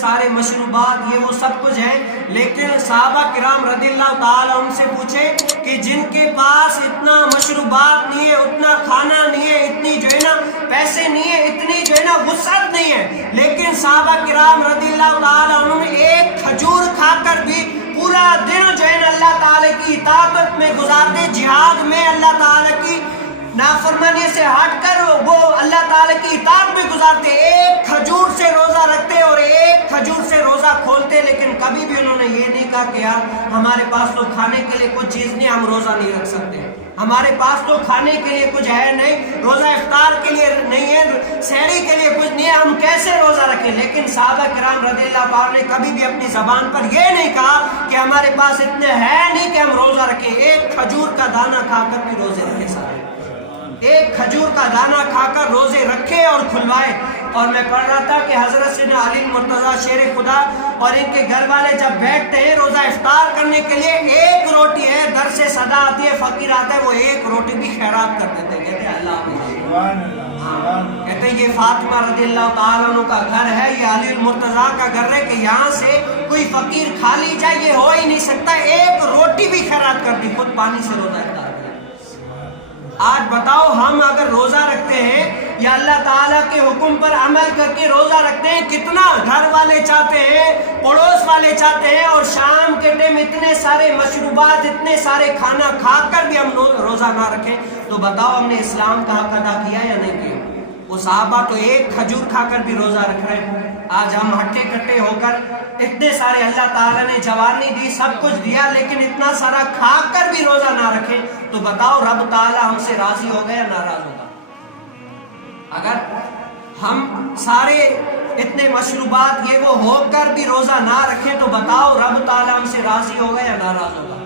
سارے مشروبات یہ وہ سب کچھ ہے، لیکن صحابہ کرام رضی اللہ تعالیٰ عنہ سے پوچھے کہ جن کے پاس اتنا مشروبات نہیں ہے، اتنا کھانا نہیں ہے، اتنی جو ہے نا پیسے نہیں ہے، اتنی جو ہے نا وسعت نہیں ہے، لیکن صحابہ کرام رضی اللہ تعالیٰ عنہ نے ایک کھجور کھا کر بھی پورا دن جو ہے نا اللہ تعالیٰ کی اطاعت میں گزارتے، جہاد میں اللہ تعالیٰ کی نافرمانی سے ہٹ کر وہ اللہ تعالیٰ کی اطاعت میں گزارتے، ایک کھجور سے روزہ رکھتے اور ایک کھجور سے روزہ کھولتے، لیکن کبھی بھی انہوں نے یہ نہیں کہا کہ یار ہمارے پاس تو کھانے کے لیے کچھ چیز نہیں، ہم روزہ نہیں رکھ سکتے، ہمارے پاس تو کھانے کے لیے کچھ ہے نہیں، روزہ افطار کے لیے نہیں ہے، سحری کے لیے کچھ نہیں ہے، ہم کیسے روزہ رکھیں؟ لیکن صحابہ کرام رضی اللہ عنہ نے کبھی بھی اپنی زبان پر یہ نہیں کہا کہ ہمارے پاس اتنے ہے نہیں کہ ہم روزہ رکھیں، ایک کھجور کا دانہ کھا کر بھی روزے رکھے سارے، ایک کھجور کا دانہ کھا کر روزے رکھے اور کھلوائے۔ اور میں پڑھ رہا تھا کہ حضرت سیدنا علی مرتضیٰ شیر خدا اور ان کے گھر والے جب بیٹھتے ہیں روزہ افطار کرنے کے لیے، ایک روٹی ہے، در سے صدا آتی ہے، فقیر آتا ہے، وہ ایک روٹی بھی خیرات کر دیتے ہیں، کہتے ہیں اللہ حافظ، کہتے ہیں یہ فاطمہ رضی اللہ تعالیٰ عنہ کا گھر ہے، یہ علی المرتضیٰ کا گھر ہے کہ یہاں سے کوئی فقیر کھالی جائے، یہ ہو ہی نہیں سکتا، ایک روٹی بھی خیرات کر دی، خود پانی سے روزہ افطار۔ آج بتاؤ ہم اگر روزہ رکھتے ہیں یا اللہ تعالیٰ کے حکم پر عمل کر کے روزہ رکھتے ہیں، کتنا گھر والے چاہتے ہیں، پڑوس والے چاہتے ہیں، اور شام کے ٹائم اتنے سارے مشروبات، اتنے سارے کھانا کھا کر بھی ہم روزہ نہ رکھیں، تو بتاؤ ہم نے اسلام کا حق ادا کیا یا نہیں کیا؟ وہ صحابہ تو ایک کھجور کھا کر بھی روزہ رکھ رہے ہیں، آج ہم ہٹے کٹے ہو کر اتنے سارے اللہ تعالیٰ نے جوانی دی، سب کچھ دیا، لیکن اتنا سارا کھا کر بھی روزہ نہ رکھے، تو بتاؤ رب تعالیٰ ہم سے راضی ہوگا یا ناراض ہوگا؟ اگر ہم سارے اتنے مشروبات یہ وہ ہو کر بھی روزہ نہ رکھیں تو بتاؤ رب تعالیٰ ہم سے راضی ہوگا یا ناراض ہوگا؟